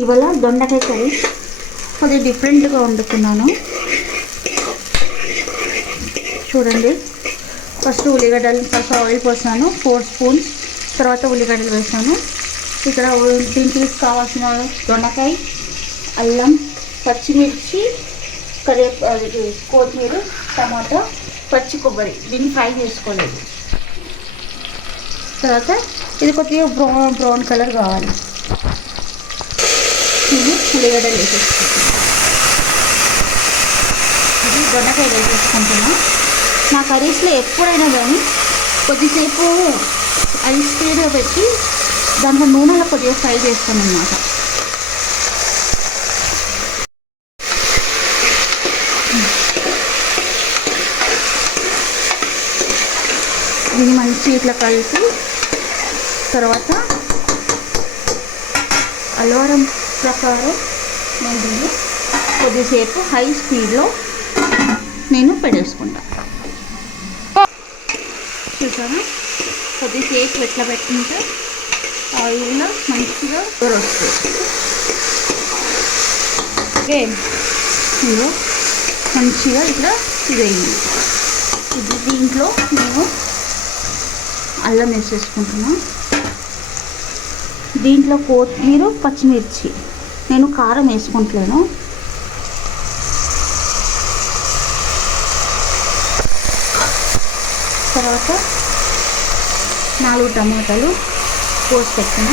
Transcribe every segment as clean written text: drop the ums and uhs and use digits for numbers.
ఇవాళ దొండకాయ కర్రీ కొద్దిగా డిఫరెంట్గా వండుతున్నాను. చూడండి, ఫస్ట్ ఉల్లిగడ్డలు ఫస్ట్ ఆయిల్ పోసాను 4 స్పూన్స్. తర్వాత ఉల్లిగడ్డలు వేసాను. ఇక్కడ దీనికి కావాల్సిన దొండకాయ, అల్లం, పచ్చిమిర్చి, కొత్తిమీర, టమాటా, పచ్చి కొబ్బరి. దీన్ని ఫ్రై చేసుకోలేదు. తర్వాత ఇది కొద్దిగా బ్రౌన్ కలర్ కావాలి. ఇది ఉల్లిగడ్డలు వేసేసుకుంటున్నాను. ఇది దొండకాయ వేసేసుకుంటున్నాను. నా కర్రీస్లో ఎప్పుడైనా కానీ కొద్దిసేపు అది స్పీడ్గా పెట్టి దాంట్లో నూనెలో కొద్దిగా ఫ్రై చేస్తాను అన్నమాట. దీన్ని మంచి ఇట్లా కలిపి తర్వాత అలవారం ప్రకారం నేను దీన్ని కొద్దిసేపు హై స్పీడ్లో నేను పెట్టేసుకుంటాను. చూసాను, కొద్దిసేపు ఎట్లా పెట్టుకుంటే ఆయిల్లో మంచిగా వస్తుంది. ఓకే, ఇదిగో మంచిగా ఇట్లా ఇదేయండి. ఇది దీంట్లో నేను అల్లం వేసేసుకుంటున్నాను. దీంట్లో కొత్తిమీర, పచ్చిమిర్చి. నేను కారం వేసుకుంటలేను. తర్వాత 4 టమాటాలు కోసి పెట్టిన.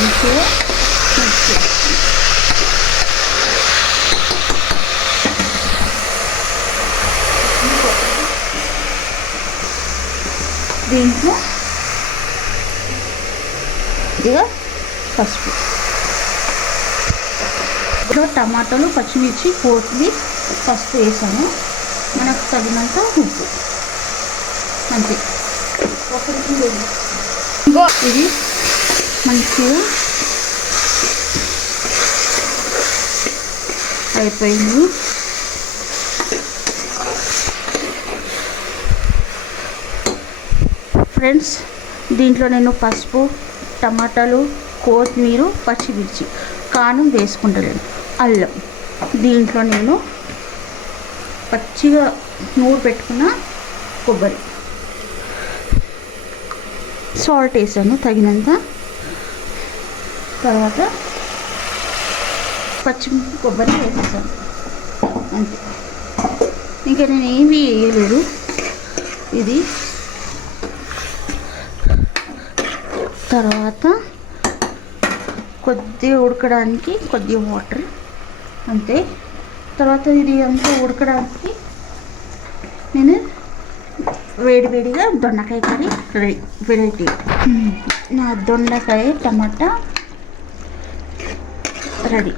మంచిగా మిక్స్ దీంట్లో ఇదిగా పసుపు, టమాటాలు, పచ్చిమిర్చి, కొత్తిమీర, పసుపు వేసాను. మనకు తగినంత ఉప్పు. అంతే. ఇది మంచిగా అయిపోయింది. ఫ్రెండ్స్, దీంట్లో నేను పసుపు, టమాటాలు, కొత్తిమీర, పచ్చిమిర్చి, కారం వేసుకుంటలేను. అల్లం, దీంట్లో నేను పచ్చిగా నూరు పెట్టుకున్న కొబ్బరి, సాల్ట్ వేసాను తగినంత. తర్వాత పచ్చి కొబ్బరి వేసేసాను. అంతే, ఇంకా నేను ఏమీ వేయలేదు. ఇది తర్వాత కొద్దిగా ఉడకడానికి కొద్దిగా వాటర్, అంతే. తర్వాత ఇది అంతా ఉడకడానికి నేను వేడివేడిగా దొండకాయ కర్రీ రెడీ. నా దొండకాయ టమాటా రెడీ.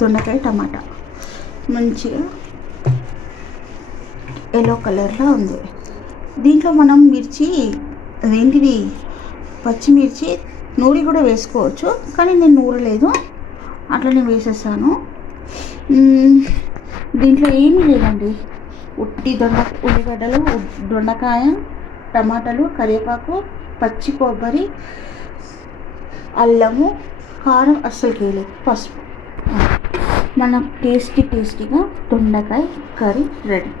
దొండకాయ టమాటా మంచిగా ఎల్లో కలర్లో ఉంది. దీంట్లో మనం మిర్చి ఏంటిది పచ్చిమిర్చి నూరి కూడా వేసుకోవచ్చు, కానీ నేను నూరలేదు, అట్లనే వేసేసాను. దీంట్లో ఏమీ లేదండి, ఉట్టి ఉల్లిగడ్డలు, దొండకాయ, టమాటాలు, కరివేపాకు, పచ్చి కొబ్బరి, అల్లము, కారం అస్సలు వేయలేదు, పసుపు. మన టేస్టీగా దొండకాయ కర్రీ రెడీ.